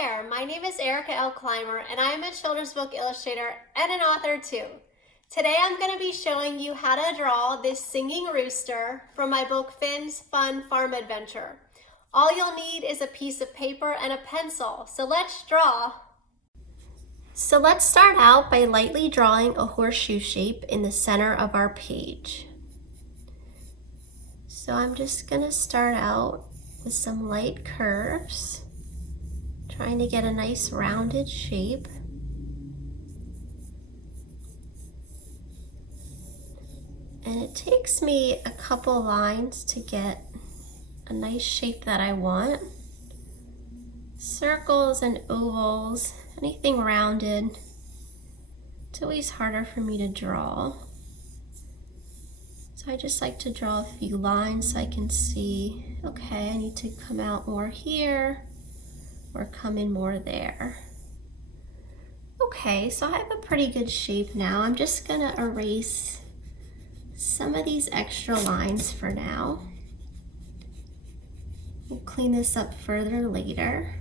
there, my name is Erica L. Clymer and I am a children's book illustrator and an author too. Today I'm going to be showing you how to draw this singing rooster from my book Finn's Fun Farm Adventure. All you'll need is a piece of paper and a pencil, so let's draw. So let's start out by lightly drawing a horseshoe shape in the center of our page. So I'm just going to start out with some light curves, trying to get a nice rounded shape. And it takes me a couple lines to get a nice shape that I want. Circles and ovals, anything rounded, it's always harder for me to draw. So I just like to draw a few lines so I can see, okay, I need to come out more here or come in more there. Okay, so I have a pretty good shape now. I'm just gonna erase some of these extra lines for now. We'll clean this up further later.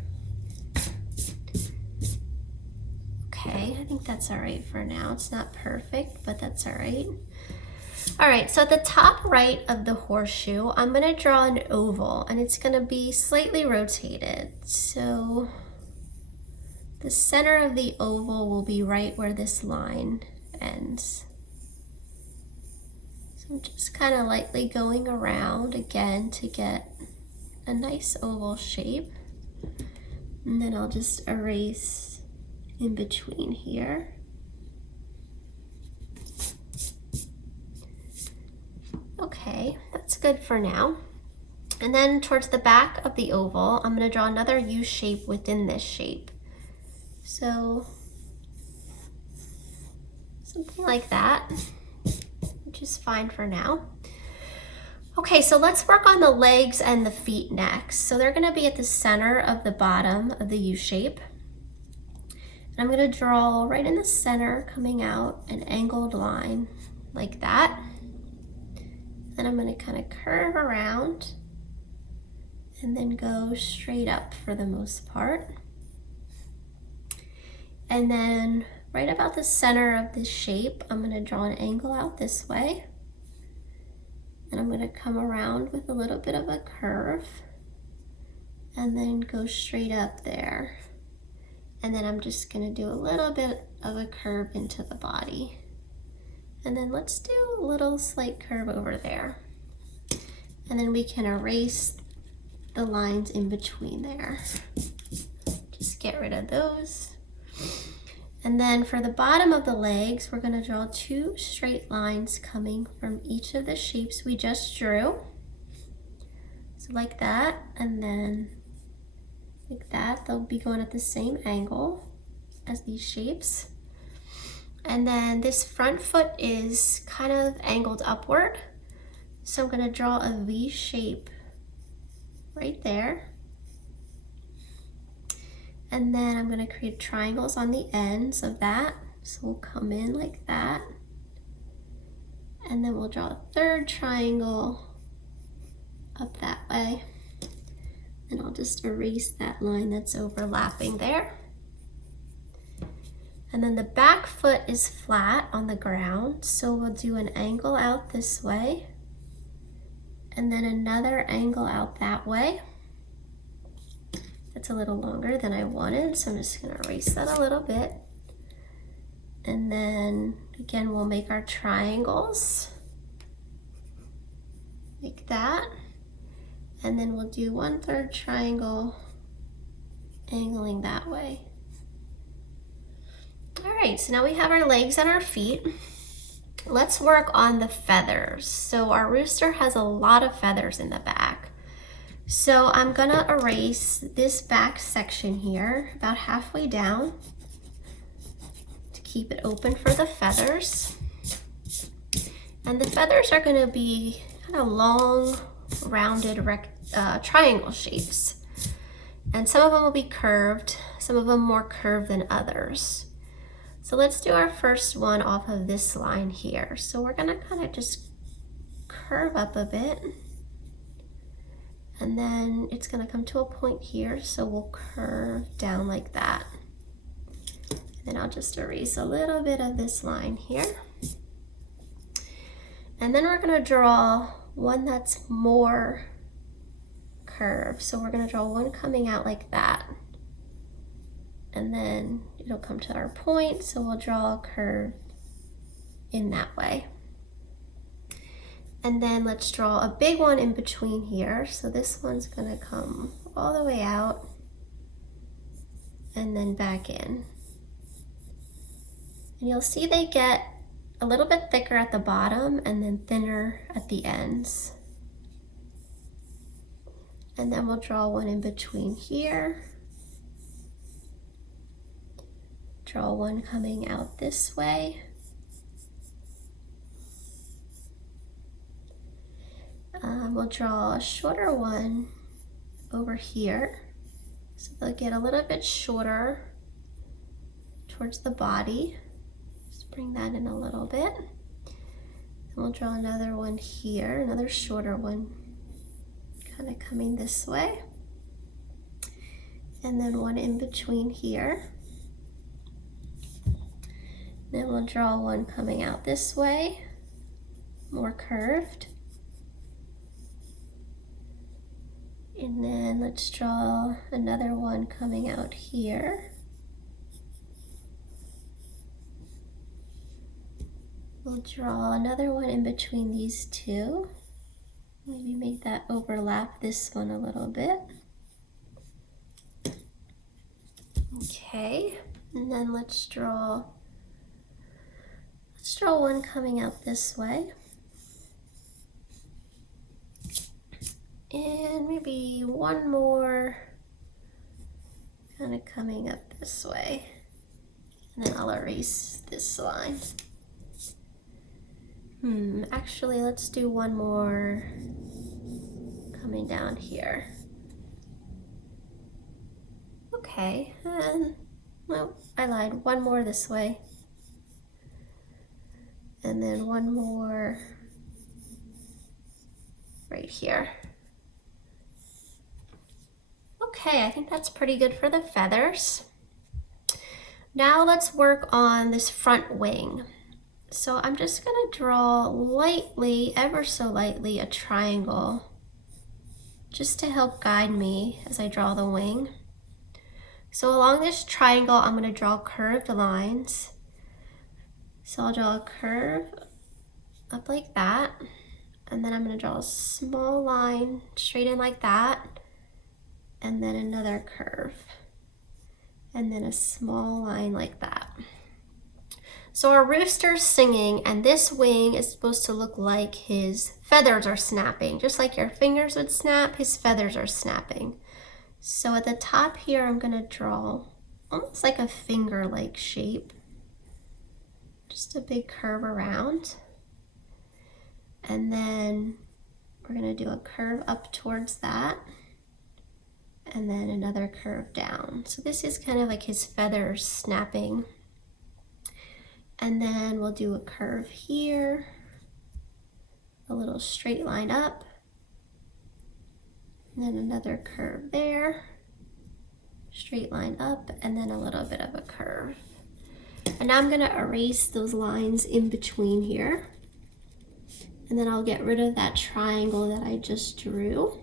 Okay, I think that's all right for now. It's not perfect, but that's all right. All right, so at the top right of the horseshoe, I'm gonna draw an oval and it's gonna be slightly rotated. So the center of the oval will be right where this line ends. So I'm just kind of lightly going around again to get a nice oval shape. And then I'll just erase in between here. Okay, that's good for now. And then towards the back of the oval, I'm going to draw another U shape within this shape. So something like that, which is fine for now. Okay, so let's work on the legs and the feet next. So they're going to be at the center of the bottom of the U shape. And I'm going to draw right in the center, coming out an angled line like that. Then I'm going to kind of curve around and then go straight up for the most part. And then right about the center of this shape, I'm going to draw an angle out this way. And I'm going to come around with a little bit of a curve and then go straight up there. And then I'm just going to do a little bit of a curve into the body. And then let's do a little slight curve over there. And then we can erase the lines in between there. Just get rid of those. And then for the bottom of the legs, we're going to draw two straight lines coming from each of the shapes we just drew. So like that, and then like that. They'll be going at the same angle as these shapes. And then this front foot is kind of angled upward. So I'm going to draw a V shape right there. And then I'm going to create triangles on the ends of that. So we'll come in like that. And then we'll draw a third triangle up that way. And I'll just erase that line that's overlapping there. And then the back foot is flat on the ground, so we'll do an angle out this way, and then another angle out that way. That's a little longer than I wanted, so I'm just going to erase that a little bit. And then again, we'll make our triangles like that. And then we'll do 1/3 triangle angling that way. All right, so now we have our legs and our feet. Let's work on the feathers. So our rooster has a lot of feathers in the back. So I'm gonna erase this back section here about halfway down to keep it open for the feathers. And the feathers are gonna be kind of long, rounded triangle shapes. And some of them will be curved, some of them more curved than others. So let's do our first one off of this line here. So we're gonna kind of just curve up a bit And then it's gonna come to a point here, so we'll curve down like that. And then I'll just erase a little bit of this line here. And then we're gonna draw one that's more curved. So we're gonna draw one coming out like that. And then it'll come to our point, so we'll draw a curve in that way. And then let's draw a big one in between here. So this one's gonna come all the way out and then back in. And you'll see they get a little bit thicker at the bottom and then thinner at the ends. And then we'll draw one in between here. Draw one coming out this way. We'll draw a shorter one over here. So they'll get a little bit shorter towards the body. Just bring that in a little bit. Then we'll draw another one here, another shorter one, kind of coming this way. And then one in between here. Then we'll draw one coming out this way, more curved. And then let's draw another one coming out here. We'll draw another one in between these two. Maybe make that overlap this one a little bit. Okay, and then let's draw one coming out this way. And maybe one more kind of coming up this way. And then I'll erase this line. Actually, let's do one more coming down here. Okay, and well, I lied. One more this way. And then one more right here. Okay, I think that's pretty good for the feathers. Now let's work on this front wing. So I'm just gonna draw lightly, ever so lightly, a triangle just to help guide me as I draw the wing. So along this triangle, I'm gonna draw curved lines. So I'll draw a curve up like that, and then I'm gonna draw a small line straight in like that, and then another curve, and then a small line like that. So our rooster's singing, and this wing is supposed to look like his feathers are snapping. Just like your fingers would snap, his feathers are snapping. So at the top here, I'm gonna draw almost like a finger-like shape. Just a big curve around. And then we're gonna do a curve up towards that, and then another curve down. So this is kind of like his feathers snapping. And then we'll do a curve here, a little straight line up, and then another curve there, straight line up, and then a little bit of a curve. And now I'm gonna erase those lines in between here, and then I'll get rid of that triangle that I just drew.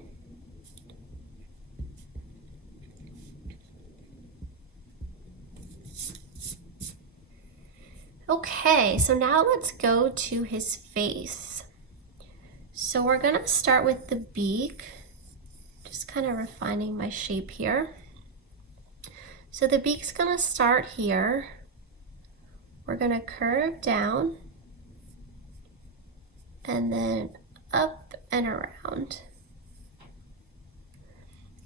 Okay, so now let's go to his face. So we're gonna start with the beak, just kind of refining my shape here. So the beak's gonna start here. We're gonna curve down and then up and around.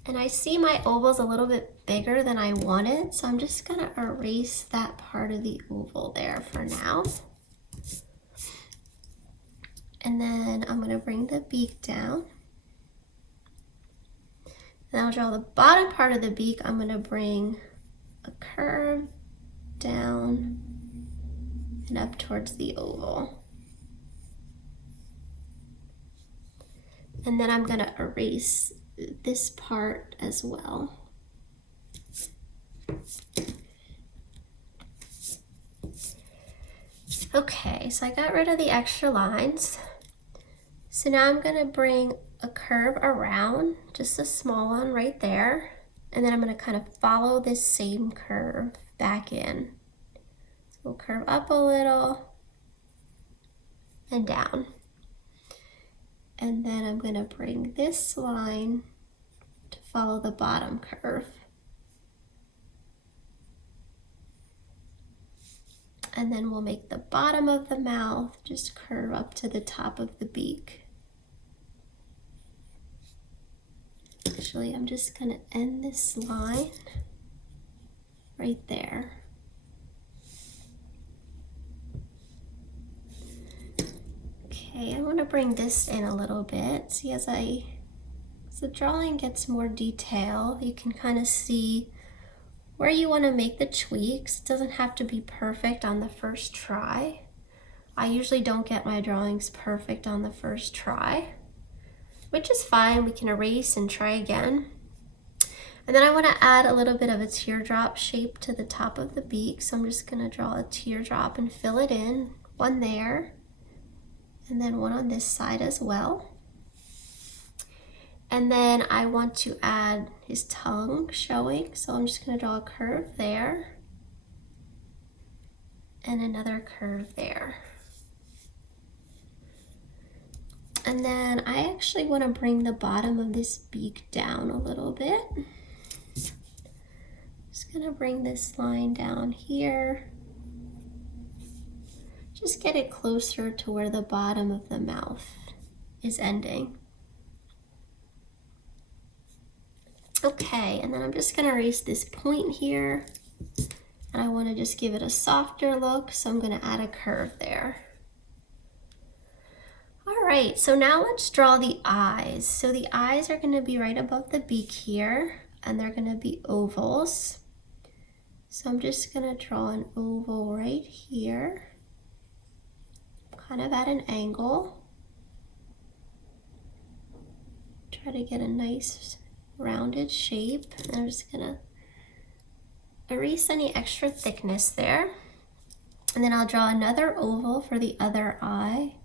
And I see my oval's a little bit bigger than I wanted, so I'm just gonna erase that part of the oval there for now. And then I'm gonna bring the beak down. And I'll draw the bottom part of the beak. I'm gonna bring a curve down and up towards the oval. And then I'm gonna erase this part as well. Okay, so I got rid of the extra lines. So now I'm gonna bring a curve around, just a small one right there. And then I'm gonna kind of follow this same curve back in. So we'll curve up a little and down. And then I'm gonna bring this line to follow the bottom curve. And then we'll make the bottom of the mouth just curve up to the top of the beak. Actually, I'm just gonna end this line right there. Okay, I want to bring this in a little bit. See, as the drawing gets more detail, you can kind of see where you want to make the tweaks. It doesn't have to be perfect on the first try. I usually don't get my drawings perfect on the first try, which is fine. We can erase and try again. And then I want to add a little bit of a teardrop shape to the top of the beak. So I'm just going to draw a teardrop and fill it in. One there, and then one on this side as well. And then I want to add his tongue showing. So I'm just going to draw a curve there and another curve there. And then I actually want to bring the bottom of this beak down a little bit. Just going to bring this line down here. Just get it closer to where the bottom of the mouth is ending. Okay, and then I'm just gonna erase this point here, and I wanna just give it a softer look, so I'm gonna add a curve there. All right, so now let's draw the eyes. So the eyes are gonna be right above the beak here, and they're gonna be ovals. So I'm just gonna draw an oval right here, kind of at an angle. Try to get a nice rounded shape. And I'm just gonna erase any extra thickness there. And then I'll draw another oval for the other eye,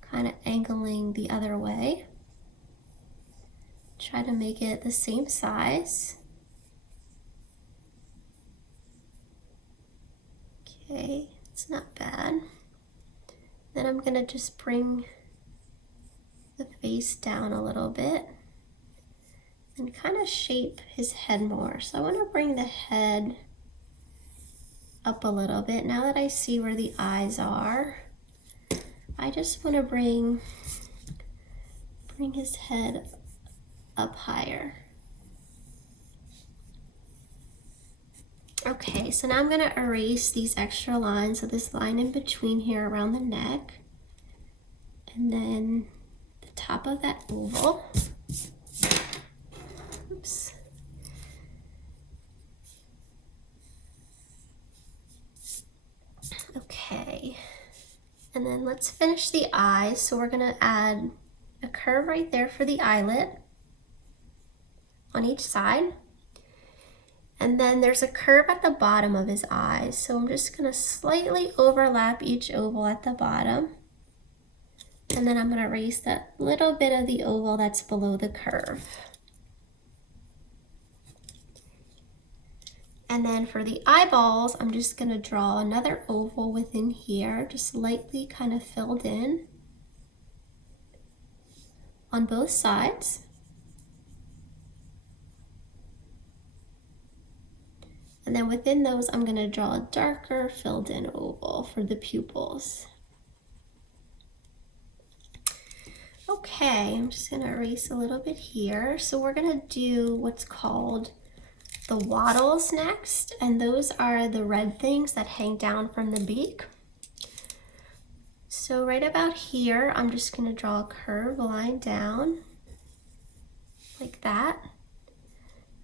kind of angling the other way. Try to make it the same size. Okay, it's not bad. Then I'm gonna just bring the face down a little bit and kind of shape his head more. So I want to bring the head up a little bit. Now that I see where the eyes are, I just want to bring his head up higher. Okay, so now I'm going to erase these extra lines. So this line in between here around the neck, and then the top of that oval. Oops. Okay, and then let's finish the eyes. So we're gonna add a curve right there for the eyelid on each side. And then there's a curve at the bottom of his eyes. So I'm just gonna slightly overlap each oval at the bottom. And then I'm gonna erase that little bit of the oval that's below the curve. And then for the eyeballs, I'm just gonna draw another oval within here, just lightly kind of filled in on both sides. And then within those, I'm gonna draw a darker filled in oval for the pupils. Okay, I'm just gonna erase a little bit here. So we're gonna do what's called the wattles next, and those are the red things that hang down from the beak. So right about here, I'm just gonna draw a curved line down like that.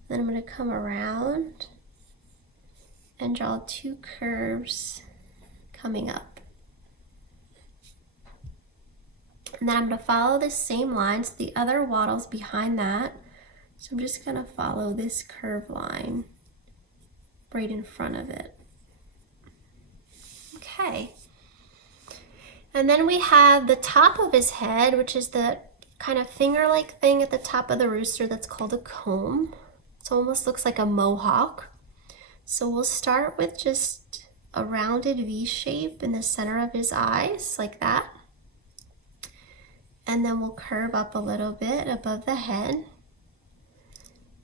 Then I'm gonna come around and draw two curves coming up. And then I'm gonna follow the same lines, the other wattles behind that. So I'm just gonna follow this curved line right in front of it. Okay. And then we have the top of his head, which is the kind of finger-like thing at the top of the rooster that's called a comb. It almost looks like a mohawk. So we'll start with just a rounded V shape in the center of his eyes, like that. And then we'll curve up a little bit above the head.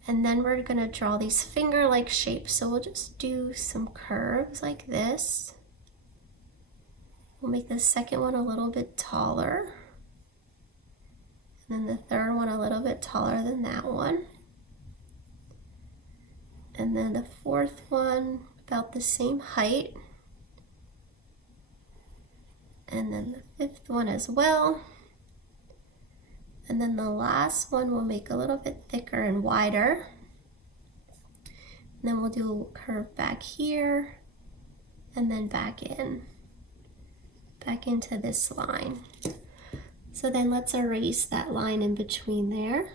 And then we're gonna draw these finger-like shapes. So we'll just do some curves like this. We'll make the second one a little bit taller. And then the third one a little bit taller than that one. And then the fourth one about the same height. And then the fifth one as well. And then the last one we'll make a little bit thicker and wider. And then we'll do a curve back here and then back into this line. So then let's erase that line in between there.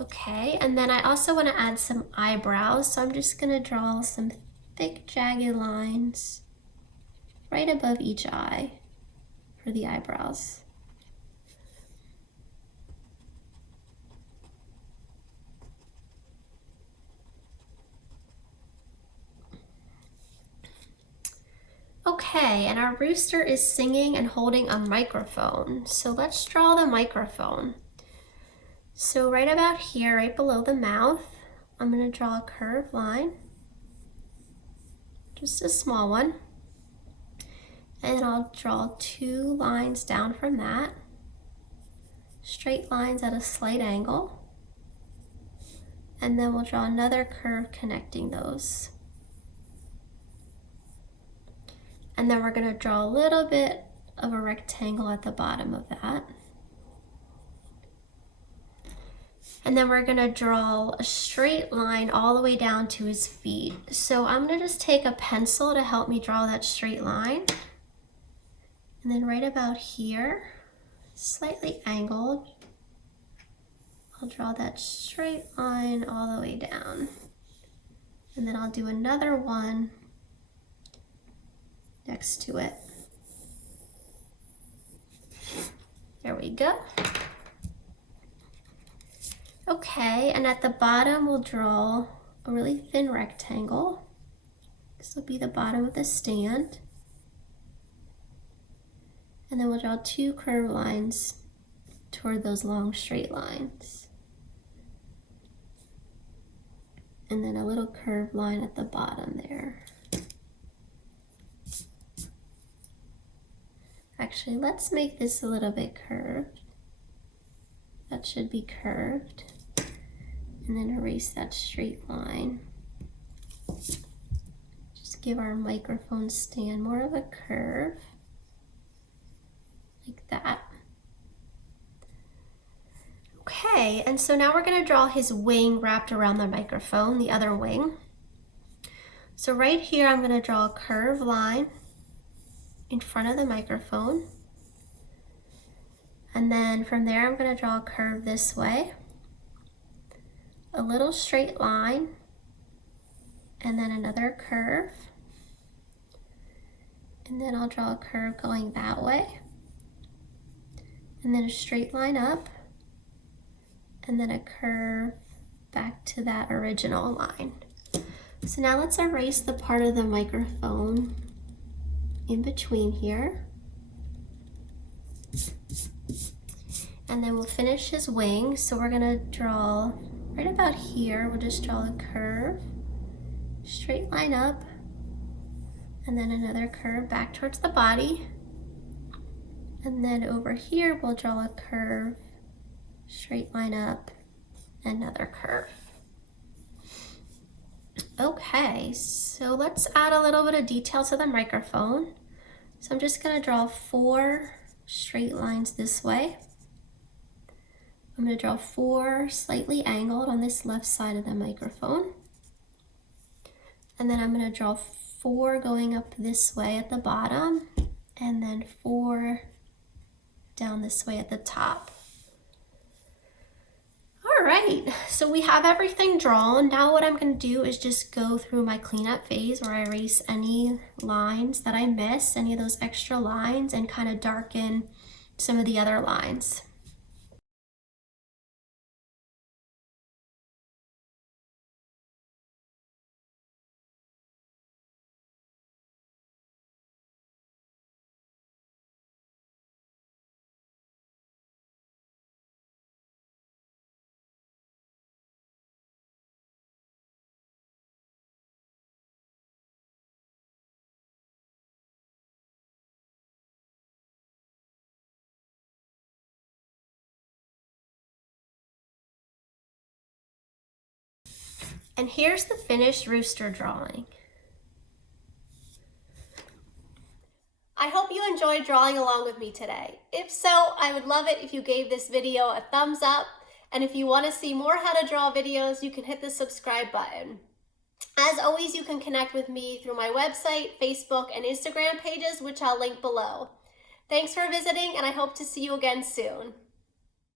Okay, and then I also want to add some eyebrows, so I'm just going to draw some thick jagged lines right above each eye for the eyebrows. Okay, and our rooster is singing and holding a microphone. So let's draw the microphone. So right about here, right below the mouth, I'm going to draw a curved line, just a small one. And I'll draw two lines down from that, straight lines at a slight angle. And then we'll draw another curve connecting those. And then we're going to draw a little bit of a rectangle at the bottom of that. And then we're going to draw a straight line all the way down to his feet. So I'm going to just take a pencil to help me draw that straight line. And then right about here, slightly angled, I'll draw that straight line all the way down. And then I'll do another one next to it. There we go. Okay, and at the bottom we'll draw a really thin rectangle. This will be the bottom of the stand. And then we'll draw two curved lines toward those long straight lines. And then a little curved line at the bottom there. Actually, let's make this a little bit curved. That should be curved. And then erase that straight line. Just give our microphone stand more of a curve. Like that. Okay, and so now we're going to draw his wing wrapped around the microphone, the other wing. So right here I'm going to draw a curved line in front of the microphone. And then from there I'm going to draw a curve this way. A little straight line. And then another curve. And then I'll draw a curve going that way. And then a straight line up. And then a curve back to that original line. So now let's erase the part of the microphone in between here. And then we'll finish his wing. So we're gonna draw right about here, we'll just draw a curve, straight line up, and then another curve back towards the body. And then over here, we'll draw a curve, straight line up, another curve. Okay, so let's add a little bit of detail to the microphone. So I'm just going to draw 4 straight lines this way. I'm going to draw 4 slightly angled on this left side of the microphone. And then I'm going to draw 4 going up this way at the bottom, and then 4 down this way at the top. All right, so we have everything drawn. Now what I'm going to do is just go through my cleanup phase where I erase any lines that I miss, any of those extra lines, and kind of darken some of the other lines. And here's the finished rooster drawing. I hope you enjoyed drawing along with me today. If so, I would love it if you gave this video a thumbs up. And if you want to see more how to draw videos, you can hit the subscribe button. As always, you can connect with me through my website, Facebook, and Instagram pages, which I'll link below. Thanks for visiting, and I hope to see you again soon.